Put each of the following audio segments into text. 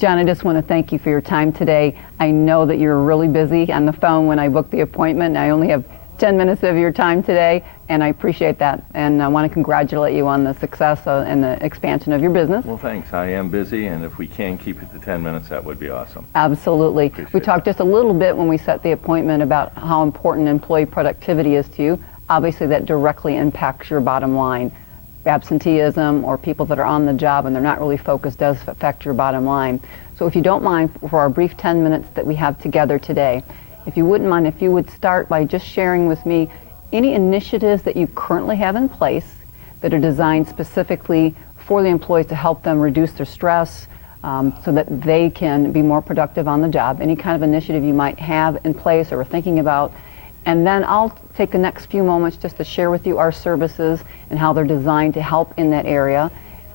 John, I just want to thank you for your time today. I know that you're really busy on the phone when I booked the appointment. I only have 10 minutes of your time today, and I appreciate that. And I want to congratulate you on the success and the expansion of your business. Well, thanks. I am busy, and if we can keep it to 10 minutes, that would be awesome. Absolutely. Appreciate We talked just a little bit when we set the appointment about how important employee productivity is to you. Obviously, that directly impacts your bottom line. Absenteeism or people that are on the job and they're not really focused does affect your bottom line. So if you don't mind, for our brief 10 minutes that we have together today, if you wouldn't mind, if you would start by just sharing with me any initiatives that you currently have in place that are designed specifically for the employees to help them reduce their stress so that they can be more productive on the job. Any kind of initiative you might have in place or are thinking about. And then I'll take the next few moments just to share with you our services and how they're designed to help in that area.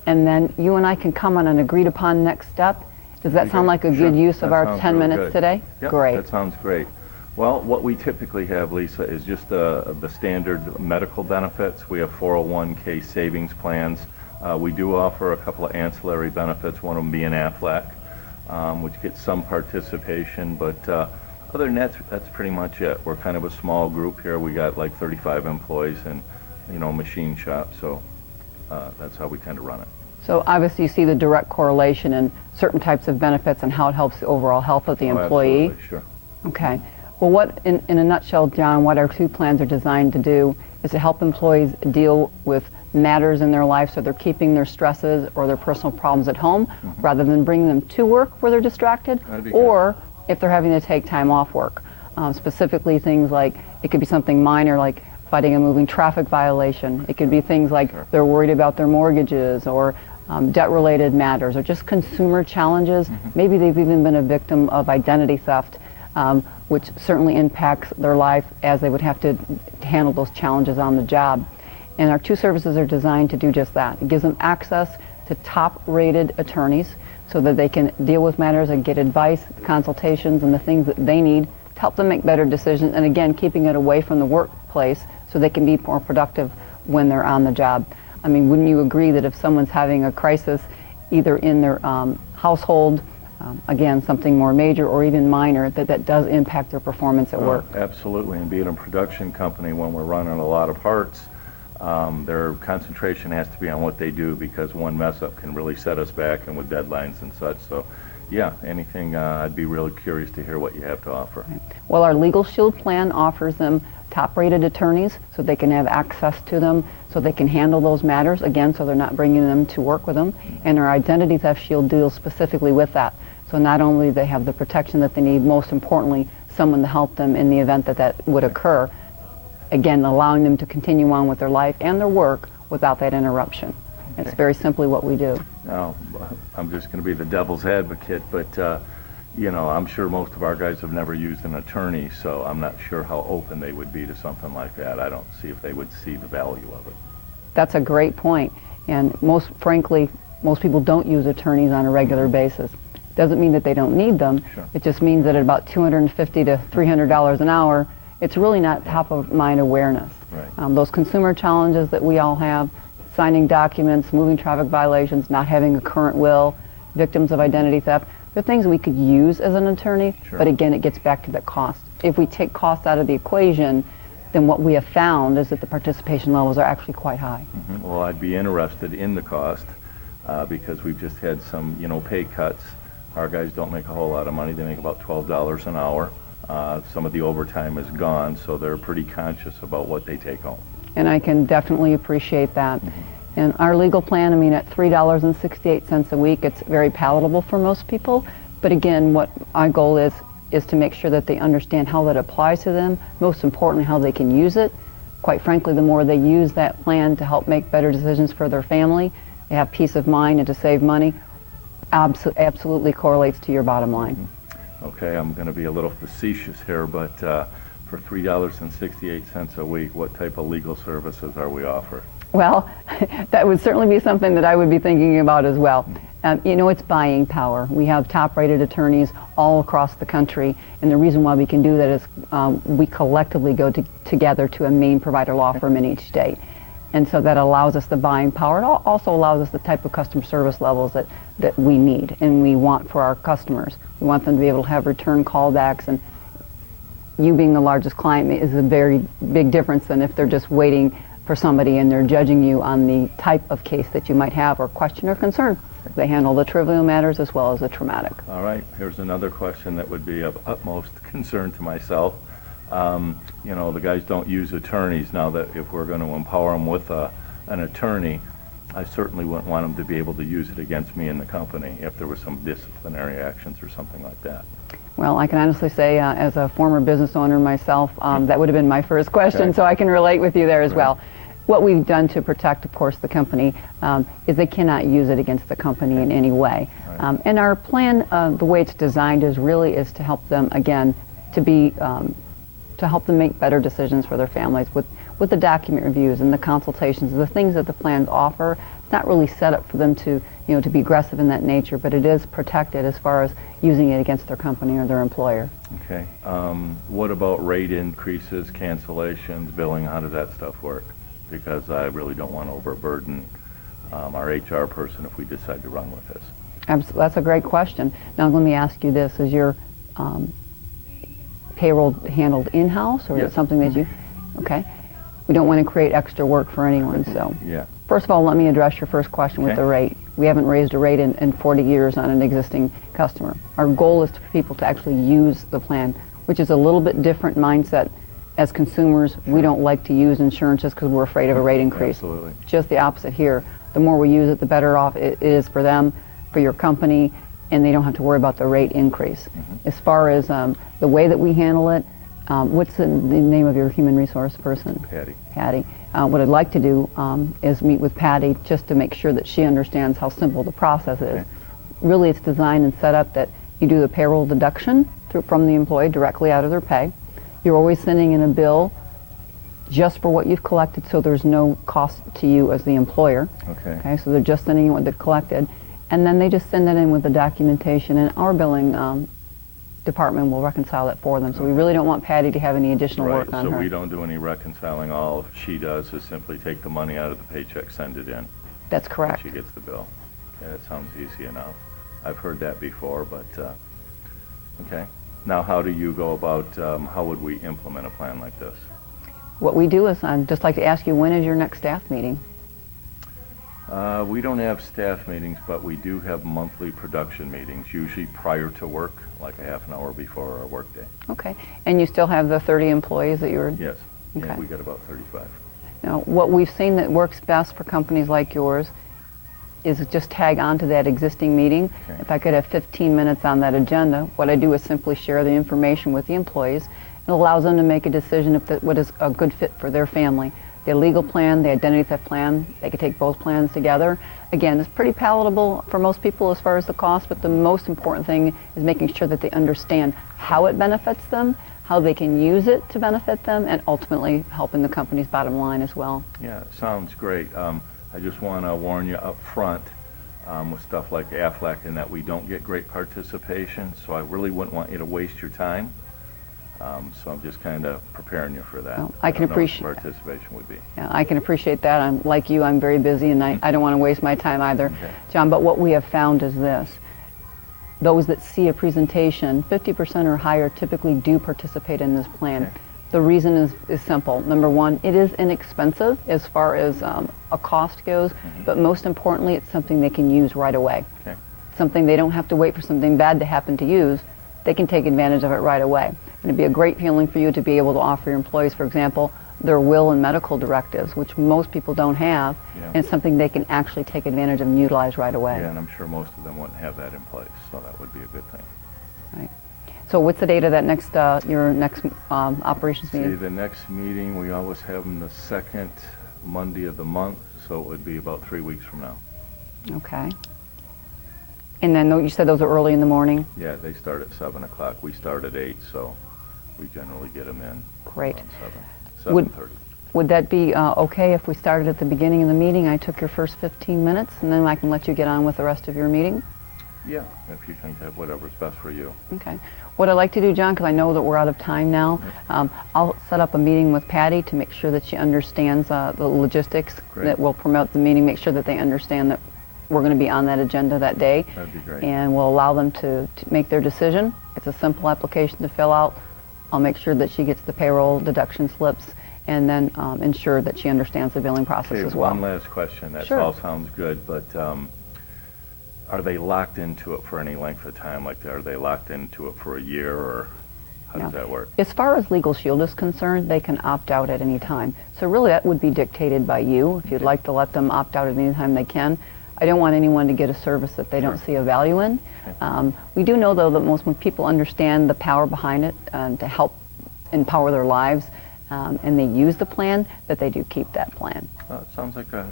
And then you and I can come on an agreed upon next step. Does that sound like a good use of our 10 minutes today? Yep, great. That sounds great. Well, what we typically have, Lisa, is just the standard medical benefits. We have 401k savings plans. We do offer a couple of ancillary benefits, one of them being Aflac, which gets some participation, but other than that, that's pretty much it. We're kind of a small group here. We got like 35 employees and, machine shop, so that's how we kind of run it. So obviously you see the direct correlation in certain types of benefits and how it helps the overall health of the employee. Absolutely, sure. Okay. Well, what, in a nutshell, John, what our two plans are designed to do is to help employees deal with matters in their life so they're keeping their stresses or their personal problems at home rather than bringing them to work where they're distracted, or if they're having to take time off work. Specifically things like, it could be something minor like fighting a moving traffic violation. It could be things like they're worried about their mortgages or debt-related matters or just consumer challenges. Maybe they've even been a victim of identity theft, which certainly impacts their life as they would have to handle those challenges on the job. And our two services are designed to do just that. It gives them access to top-rated attorneys so that they can deal with matters and get advice, consultations, and the things that they need to help them make better decisions, and again, keeping it away from the workplace so they can be more productive when they're on the job. I mean, wouldn't you agree that if someone's having a crisis either in their household, again, something more major or even minor, that does impact their performance at work? Absolutely, and being a production company, when we're running a lot of parts, their concentration has to be on what they do because one mess up can really set us back, and with deadlines and such. So yeah, anything, I'd be really curious to hear what you have to offer. Well, our Legal Shield plan offers them top-rated attorneys so they can have access to them, so they can handle those matters, again, so they're not bringing them to work with them. And our Identity Theft Shield deals specifically with that. So not only they have the protection that they need, most importantly, someone to help them in the event that that would occur, again, allowing them to continue on with their life and their work without that interruption. It's very simply what we do. Now, I'm just going to be the devil's advocate, but I'm sure most of our guys have never used an attorney, so I'm not sure how open they would be to something like that. I don't see if they would see the value of it. That's a great point. And frankly, most people don't use attorneys on a regular basis. Doesn't mean that they don't need them. Sure. It just means that at about $250 to $300 an hour, it's really not top of mind awareness. Right. Those consumer challenges that we all have, signing documents, moving traffic violations, not having a current will, victims of identity theft, they're things we could use as an attorney, but again, it gets back to the cost. If we take cost out of the equation, then what we have found is that the participation levels are actually quite high. Well, I'd be interested in the cost because we've just had some, pay cuts. Our guys don't make a whole lot of money. They make about $12 an hour. Some of the overtime is gone, so they're pretty conscious about what they take home. And I can definitely appreciate that. And our legal plan, at $3.68 a week, it's very palatable for most people. But again, what our goal is to make sure that they understand how that applies to them, most importantly, how they can use it. Quite frankly, the more they use that plan to help make better decisions for their family, they have peace of mind and to save money, absolutely correlates to your bottom line. Okay, I'm going to be a little facetious here, but for $3.68 a week, what type of legal services are we offering? Well, that would certainly be something that I would be thinking about as well. It's buying power. We have top-rated attorneys all across the country, and the reason why we can do that is we collectively go together to a main provider law firm in each state. And so that allows us the buying power. It also allows us the type of customer service levels that we need and we want for our customers. We want them to be able to have return callbacks, and you being the largest client is a very big difference than if they're just waiting for somebody and they're judging you on the type of case that you might have or question or concern. They handle the trivial matters as well as the traumatic. All right, here's another question that would be of utmost concern to myself. You know, the guys don't use attorneys. Now that if we're going to empower them with an attorney, I certainly wouldn't want them to be able to use it against me in the company if there was some disciplinary actions or something like that. Well, I can honestly say, as a former business owner myself, that would have been my first question, Okay. so I can relate with you there as Right. well. What we've done to protect, of course, the company is they cannot use it against the company in any way. Right. And our plan, the way it's designed, is to help them, again, to help them make better decisions for their families with the document reviews and the consultations, the things that the plans offer. It's not really set up for them to be aggressive in that nature, but it is protected as far as using it against their company or their employer. Okay. What about rate increases, cancellations, billing? How does that stuff work? Because I really don't want to overburden our HR person if we decide to run with this. That's a great question. Now let me ask you this: is your payroll handled in-house, or is Yes. it something that you? Okay. We don't want to create extra work for anyone, so. Yeah. First of all, let me address your first question with Okay. the rate. We haven't raised a rate in 40 years on an existing customer. Our goal is for people to actually use the plan, which is a little bit different mindset. As consumers, we don't like to use insurance just because we're afraid of a rate increase. Absolutely. Just the opposite here. The more we use it, the better off it is for them, for your company, and they don't have to worry about the rate increase. As far as the way that we handle it, what's the name of your human resource person? Patty. Patty. What I'd like to do is meet with Patty just to make sure that she understands how simple the process is. Okay. Really, it's designed and set up that you do the payroll deduction from the employee directly out of their pay. You're always sending in a bill just for what you've collected, so there's no cost to you as the employer. Okay. Okay, so they're just sending in what they've collected, and then they just send that in with the documentation, and our billing department will reconcile that for them. So we really don't want Patty to have any additional Right, work on so her. we don't do any reconciling. All she does is simply take the money out of the paycheck, send it in. That's correct. She gets the bill. Okay, that sounds easy enough. I've heard that before, but okay. Now, how do you go about, how would we implement a plan like this? What we do is, I'd just like to ask you, when is your next staff meeting? We don't have staff meetings, but we do have monthly production meetings, usually prior to work, like a half an hour before our work day. Okay, and you still have the 30 employees that you were? Yes. Okay. Yeah, we got about 35. Now, what we've seen that works best for companies like yours is just tag on to that existing meeting. Okay. If I could have 15 minutes on that agenda, what I do is simply share the information with the employees. It allows them to make a decision if what is a good fit for their family. The legal plan, the identity theft plan, they could take both plans together. Again, it's pretty palatable for most people as far as the cost, but the most important thing is making sure that they understand how it benefits them, how they can use it to benefit them, and ultimately helping the company's bottom line as well. Yeah, sounds great. I just want to warn you up front with stuff like AFLAC in that we don't get great participation, so I really wouldn't want you to waste your time. So I'm just kind of preparing you for that. Well, I can don't know what appreciate- the participation would be. Yeah, I can appreciate that. I'm like you, I'm very busy, and I don't want to waste my time either, Okay. John. But what we have found is this: those that see a presentation, 50% or higher, typically do participate in this plan. Okay. The reason is simple. Number one, it is inexpensive as far as a cost goes, but most importantly, it's something they can use right away. Okay. Something they don't have to wait for something bad to happen to use. They can take advantage of it right away. And it'd be a great feeling for you to be able to offer your employees, for example, their will and medical directives, which most people don't have, Yeah. and it's something they can actually take advantage of and utilize right away. Yeah, and I'm sure most of them wouldn't have that in place, so that would be a good thing. Right. So what's the date of that next, your next operations See, meeting? the next meeting, we always have them the second Monday of the month, so it would be about 3 weeks from now. Okay. And then you said those are early in the morning? Yeah, they start at 7 o'clock. We start at 8, so we generally get them in Great. around 7, Would- 7:30. Would that be okay if we started at the beginning of the meeting? I took your first 15 minutes, and then I can let you get on with the rest of your meeting? Yeah, if you think that whatever's best for you. Okay. What I'd like to do, John, because I know that we're out of time now, I'll set up a meeting with Patty to make sure that she understands the logistics. Great. That will promote the meeting, make sure that they understand that we're going to be on that agenda that day. That'd be great. And we'll allow them to make their decision. It's a simple application to fill out. I'll make sure that she gets the payroll deduction slips and then ensure that she understands the billing process as well. One last question. That Sure. all sounds good, but are they locked into it for any length of time? Like, are they locked into it for a year, or how does that work? As far as Legal Shield is concerned, they can opt out at any time. So really that would be dictated by you. If you'd like to let them opt out at any time, they can. I don't want anyone to get a service that they don't see a value in. We do know, though, that when people understand the power behind it to help empower their lives, and they use the plan, that they do keep that plan. It sounds like a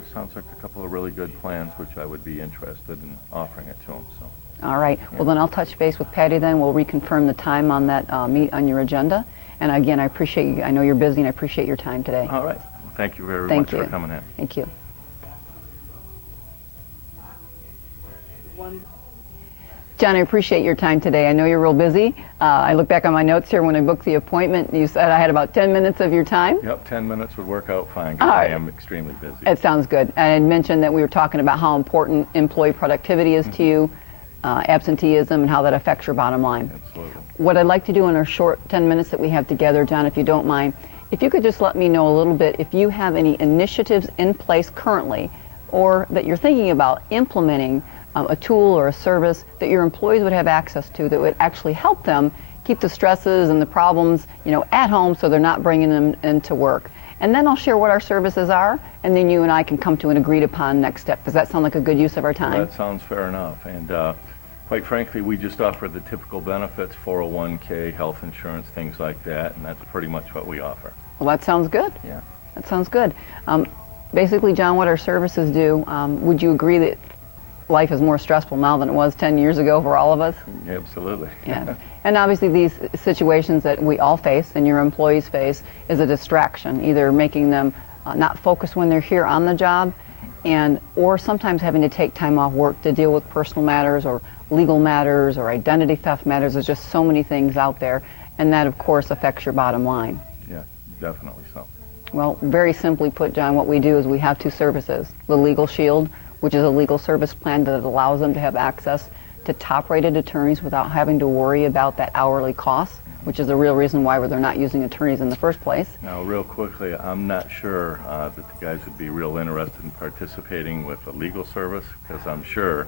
couple of really good plans, which I would be interested in offering it to them. So. All right. Well, then I'll touch base with Patty. Then we'll reconfirm the time on that meet on your agenda. And again, I appreciate you. I know you're busy, and I appreciate your time today. All right. Well, thank you very much for coming in. Thank you. John, I appreciate your time today. I know you're real busy. I look back on my notes here when I booked the appointment. You said I had about 10 minutes of your time. Yep, 10 minutes would work out fine because I am extremely busy. It sounds good. And I mentioned that we were talking about how important employee productivity is to you, absenteeism, and how that affects your bottom line. Absolutely. What I'd like to do in our short 10 minutes that we have together, John, if you don't mind, if you could just let me know a little bit if you have any initiatives in place currently or that you're thinking about implementing a tool or a service that your employees would have access to that would actually help them keep the stresses and the problems, at home so they're not bringing them into work. And then I'll share what our services are, and then you and I can come to an agreed upon next step. Does that sound like a good use of our time? Well, that sounds fair enough. And quite frankly, we just offer the typical benefits, 401k, health insurance, things like that, and that's pretty much what we offer. Well, that sounds good. Yeah. That sounds good. Basically, John, what our services do, would you agree that life is more stressful now than it was 10 years ago for all of us? Absolutely. Yeah. And obviously these situations that we all face and your employees face is a distraction, either making them not focus when they're here on the job or sometimes having to take time off work to deal with personal matters or legal matters or identity theft matters. There's just so many things out there, and that of course affects your bottom line. Yeah, definitely so. Well, very simply put, John, what we do is we have two services: the Legal Shield, which is a legal service plan that allows them to have access to top-rated attorneys without having to worry about that hourly cost, which is the real reason why they're not using attorneys in the first place. Now, real quickly, I'm not sure that the guys would be real interested in participating with a legal service because I'm sure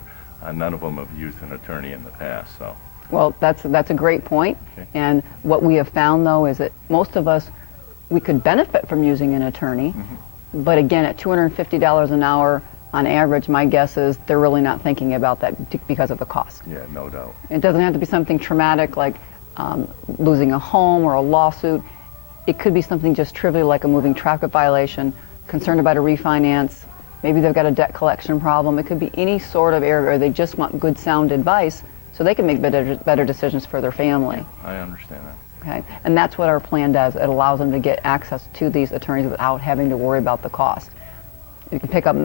none of them have used an attorney in the past. So. Well, that's a great point. Okay. And what we have found, though, is that most of us, we could benefit from using an attorney, but again, at $250 an hour, on average, my guess is they're really not thinking about that because of the cost. Yeah, no doubt. It doesn't have to be something traumatic like losing a home or a lawsuit. It could be something just trivial like a moving traffic violation, concerned about a refinance, maybe they've got a debt collection problem. It could be any sort of area where they just want good, sound advice so they can make better decisions for their family. I understand that. Okay, and that's what our plan does. It allows them to get access to these attorneys without having to worry about the cost. You can pick up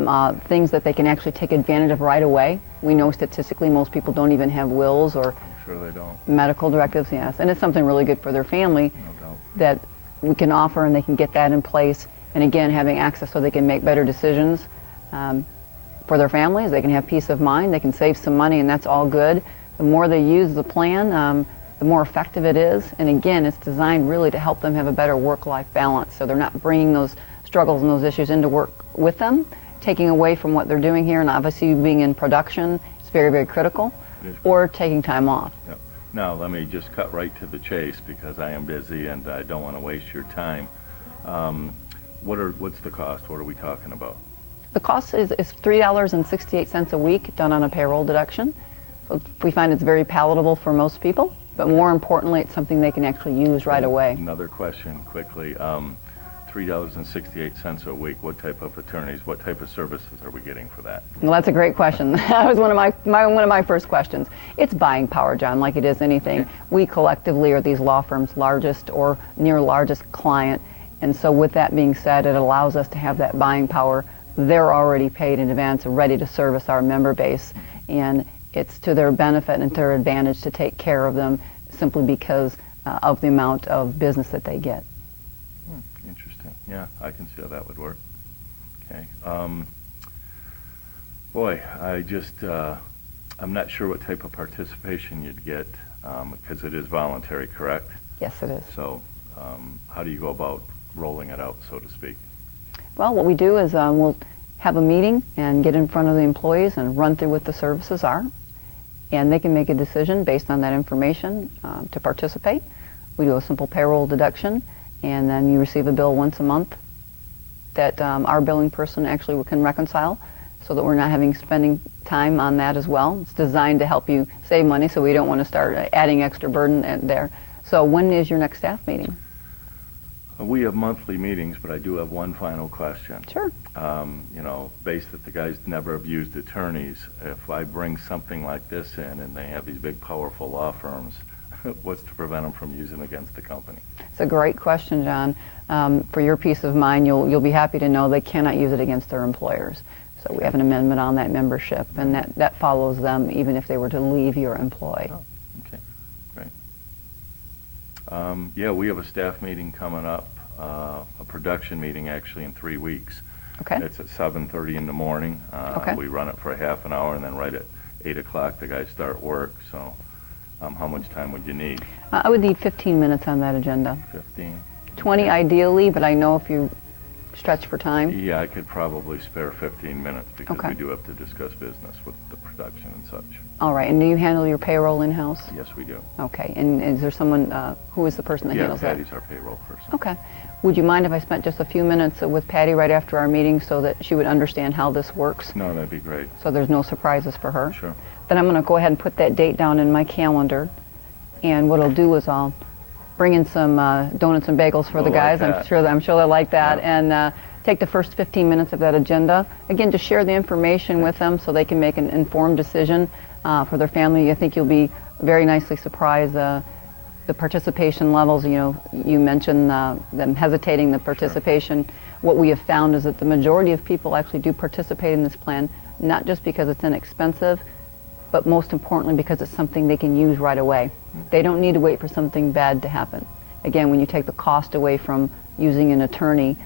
things that they can actually take advantage of right away. We know statistically most people don't even have wills or I'm sure they don't. medical directives, yes. And it's something really good for their family No doubt. that we can offer, and they can get that in place. And again, having access so they can make better decisions for their families. They can have peace of mind. They can save some money, and that's all good. The more they use the plan, the more effective it is. And again, it's designed really to help them have a better work-life balance. So they're not bringing those struggles and those issues into work with them, taking away from what they're doing here. And obviously being in production is very, very critical, or taking time off. Yep. Now, let me just cut right to the chase because I am busy and I don't want to waste your time. What's the cost? What are we talking about? The cost is $3.68 a week done on a payroll deduction. So we find it's very palatable for most people, but more importantly, it's something they can actually use right away. Another question quickly. $3.68 a week. What type of attorneys, what type of services are we getting for that? Well, that's a great question. That was one of my first questions. It's buying power, John, like it is anything. Okay. We collectively are these law firms' largest or near largest client, and so with that being said, it allows us to have that buying power. They're already paid in advance, ready to service our member base, and it's to their benefit and to their advantage to take care of them simply because of the amount of business that they get. Interesting. Yeah, I can see how that would work. Okay. Boy, I'm not sure what type of participation you'd get because it is voluntary, correct? Yes, it is. So how do you go about rolling it out, so to speak? Well, what we do is we'll have a meeting and get in front of the employees and run through what the services are. And they can make a decision based on that information to participate. We do a simple payroll deduction, and then you receive a bill once a month that our billing person actually can reconcile so that we're not spending time on that as well. It's designed to help you save money, so we don't want to start adding extra burden there. So when is your next staff meeting? We have monthly meetings, but I do have one final question. Sure. You know, based that the guys never have used attorneys, if I bring something like this in and they have these big, powerful law firms, what's to prevent them from using it against the company? It's a great question, John. For your peace of mind, you'll be happy to know they cannot use it against their employers. So we have an amendment on that membership, and that follows them even if they were to leave your employ. Oh, okay, great. Yeah, we have a staff meeting coming up, a production meeting actually in 3 weeks. Okay. It's at 7:30 in the morning. Okay. We run it for a half an hour, and then right at 8 o'clock the guys start work. So how much time would you need? I would need 15 minutes on that agenda. 15? 20 ideally, but I know if you stretch for time. Yeah, I could probably spare 15 minutes because Okay. we do have to discuss business with the production and such. All right, and do you handle your payroll in-house? Yes, we do. Okay, and is there someone, who is the person that Yeah, handles that? Patty's our payroll person. Okay. Would you mind if I spent just a few minutes with Patty right after our meeting so that she would understand how this works? No, that'd be great. So there's no surprises for her? Sure. Then I'm going to go ahead and put that date down in my calendar. And what I'll do is I'll bring in some donuts and bagels for the They'll like guys. I'm that. sure they like that. Yeah. And take the first 15 minutes of that agenda. Again, just share the information with them so they can make an informed decision for their family. I think you'll be very nicely surprised. The participation levels, you know, you mentioned them hesitating the participation. Sure. What we have found is that the majority of people actually do participate in this plan, not just because it's inexpensive, but most importantly because it's something they can use right away. They don't need to wait for something bad to happen. Again, when you take the cost away from using an attorney,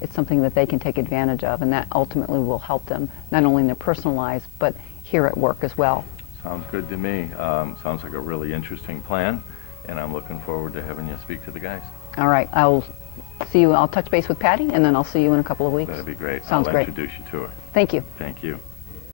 it's something that they can take advantage of, and that ultimately will help them not only in their personal lives, but here at work as well. Sounds good to me. Sounds like a really interesting plan, and I'm looking forward to having you speak to the guys. All right, I'll see you. I'll touch base with Patty, and then I'll see you in a couple of weeks. That'd be great. Sounds I'll great. introduce you to her. Thank you. Thank you.